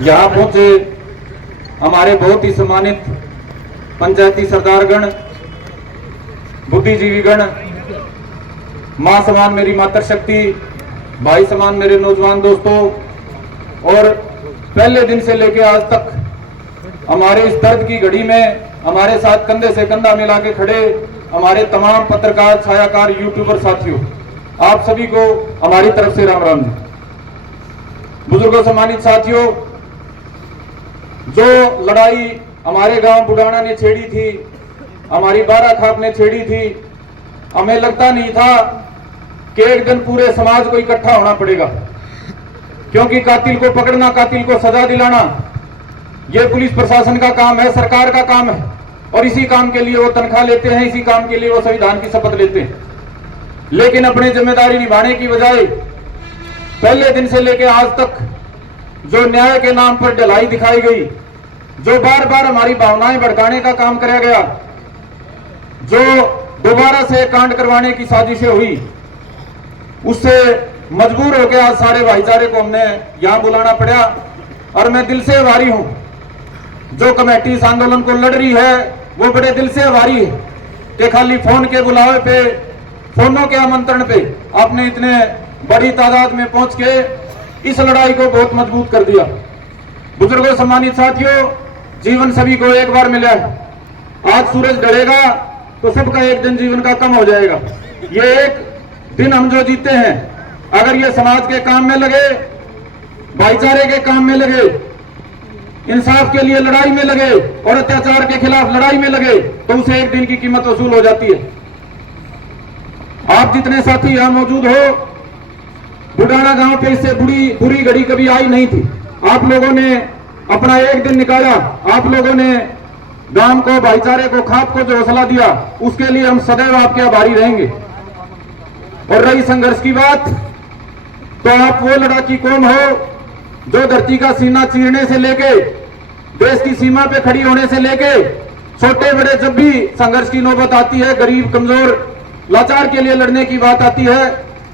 यहाँ पहुंचे हमारे बहुत ही सम्मानित पंचायती सरदारगण, बुद्धिजीवीगण, माँ समान मेरी मातृशक्ति, भाई समान मेरे नौजवान दोस्तों, और पहले दिन से लेकर आज तक हमारे इस दर्द की घड़ी में हमारे साथ कंधे से कंधा मिला के खड़े हमारे तमाम पत्रकार, छायाकार, यूट्यूबर साथियों, आप सभी को हमारी तरफ से राम राम। बुजुर्गों, सम्मानित साथियों, जो लड़ाई हमारे गांव बुढ़ाना ने छेड़ी थी, हमारी बाराखाप ने छेड़ी थी, हमें लगता नहीं था कि एक दिन पूरे समाज को इकट्ठा होना पड़ेगा, क्योंकि कातिल को पकड़ना, कातिल को सजा दिलाना ये पुलिस प्रशासन का काम है, सरकार का काम है, और इसी काम के लिए वो तनख्वाह लेते हैं, इसी काम के लिए वो संविधान की शपथ लेते हैं। लेकिन अपनी जिम्मेदारी निभाने की बजाय पहले दिन से लेकर आज तक जो न्याय के नाम पर ढिलाई दिखाई गई, जो बार बार हमारी भावनाएं भड़काने का काम कराया गया, जो दोबारा से कांड करवाने की साजिशें हुई, उससे मजबूर होकर आज सारे भाईचारे को हमने यहां बुलाना पड़ा। और मैं दिल से आभारी हूं, जो कमेटी इस आंदोलन को लड़ रही है वो बड़े दिल से आभारी है कि खाली फोन के बुलावे पे, फोनों के आमंत्रण पे आपने इतने बड़ी तादाद में पहुंच के इस लड़ाई को बहुत मजबूत कर दिया। बुजुर्गों, सम्मानित साथियों, जीवन सभी को एक बार मिला है। आज सूरज ढलेगा तो सबका एक दिन जीवन का कम हो जाएगा। ये एक दिन हम जो जीते हैं, अगर ये समाज के काम में लगे, भाईचारे के काम में लगे, इंसाफ के लिए लड़ाई में लगे और अत्याचार के खिलाफ लड़ाई में लगे, तो उसे एक दिन की कीमत वसूल हो जाती है। आप जितने साथी यहां मौजूद हो, बुढ़ाना गांव पे इससे बुरी घड़ी कभी आई नहीं थी। आप लोगों ने अपना एक दिन निकाला, आप लोगों ने गांव को, भाईचारे को, खाप को जो हौसला दिया, उसके लिए हम सदैव आपके आभारी रहेंगे। और रही संघर्ष की बात, तो आप वो लड़ाकी कौम हो जो धरती का सीना चीरने से लेके, देश की सीमा पे खड़ी होने से लेके, छोटे बड़े जब भी संघर्ष की नौबत आती है, गरीब, कमजोर, लाचार के लिए लड़ने की बात आती है,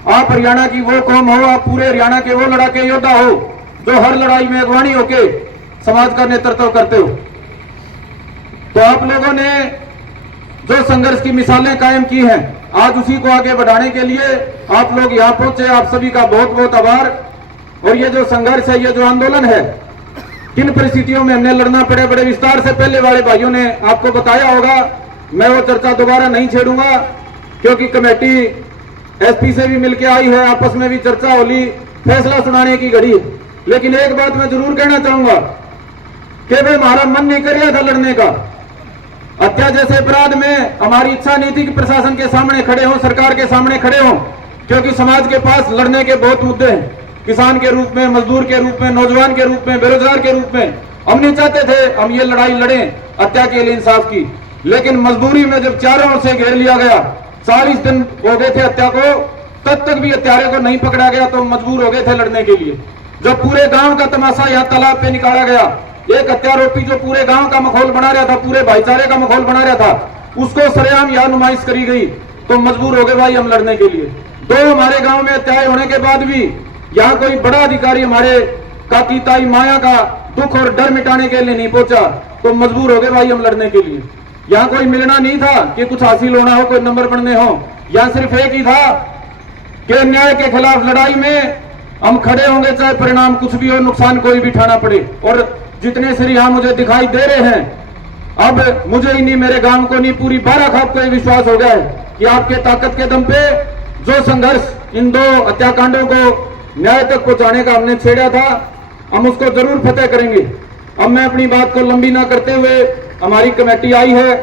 आप हरियाणा की वो कौम हो, आप पूरे हरियाणा के वो लड़ाके योद्धा हो जो हर लड़ाई में अगवानी होके समाज का नेतृत्व करते हो। तो आप लोगों ने जो संघर्ष की मिसालें कायम की हैं, आज उसी को आगे बढ़ाने के लिए आप लोग यहाँ पहुंचे, आप सभी का बहुत बहुत आभार। और ये जो संघर्ष है, ये जो आंदोलन है, किन परिस्थितियों में हमने लड़ना पड़े, बड़े विस्तार से पहले वाले भाइयों ने आपको बताया होगा। मैं वो चर्चा दोबारा नहीं छेड़ूंगा, क्योंकि कमेटी एसपी से भी मिलकर आई है, आपस में भी चर्चा होली, फैसला सुनाने की घड़ी। लेकिन एक बात मैं जरूर कहना चाहूंगा कि भाई हमारा मन नहीं कर रहा था लड़ने का। हत्या जैसे अपराध में हमारी इच्छा नहीं थी कि प्रशासन के सामने खड़े हों, सरकार के सामने खड़े हों, क्योंकि समाज के पास लड़ने के बहुत मुद्दे हैं। किसान के रूप में, मजदूर के रूप में, नौजवान के रूप में, बेरोजगार के रूप में हम नहीं चाहते थे हम ये लड़ाई लड़ें हत्या के लिए, इंसाफ की। लेकिन मजबूरी में जब चारों ओर से घेर लिया गया, 40 दिन हो गए थे हत्या को, तब तक भी हत्यारे को नहीं पकड़ा गया, तो मजबूर हो गए थे लड़ने के लिए। जब पूरे गांव का तमाशा यहाँ तालाब पे निकाला गया, एक हत्यारोपी जो पूरे गांव का माहौल बना रहा था, पूरे भाईचारे का माहौल बना रहा था, उसको सरेआम यहाँ नुमाइश करी गई, तो मजबूर हो गए भाई हम लड़ने के लिए। दो हमारे गांव में हत्याएं होने के बाद भी यहाँ कोई बड़ा अधिकारी हमारे काकी ताई माया का दुख और डर मिटाने के लिए नहीं पहुंचा, तो मजबूर हो गए भाई हम लड़ने के लिए। यहाँ कोई मिलना नहीं था कि कुछ हासिल होना हो, कोई नंबर बढ़ने हो, यहाँ सिर्फ एक ही था कि न्याय के खिलाफ लड़ाई में हम खड़े होंगे, चाहे परिणाम कुछ भी हो, नुकसान कोई भी उठाना पड़े। और जितने सिर यहाँ मुझे दिखाई दे रहे हैं, अब मुझे ही नहीं, मेरे गांव को नहीं, पूरी बाराखाप को विश्वास हो गया है कि आपके ताकत के दम पे जो संघर्ष इन 2 हत्याकांडों को न्याय तक पहुंचाने का हमने छेड़ा था, हम उसको जरूर फतेह करेंगे। अब मैं अपनी बात को लंबी ना करते हुए, हमारी कमेटी आई है,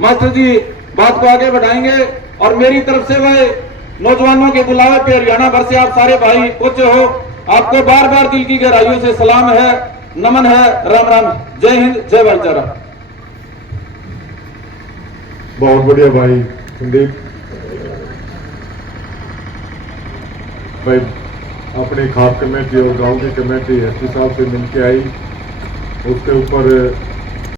मास्टर जी बात को आगे बढ़ाएंगे। और मेरी तरफ से वह नौजवानों के बुलावे पे हरियाणा भर से आप सारे भाई पहुंचे हो, आपको बार बार दिल की गहराइयों से सलाम है, नमन है, राम राम, जय हिंद, जय भाईचारा। बहुत बढ़िया भाई संदीप भाई, अपनी खाप कमेटी और गांव की कमेटी एसपी साहब से मिलके आई, उसके ऊपर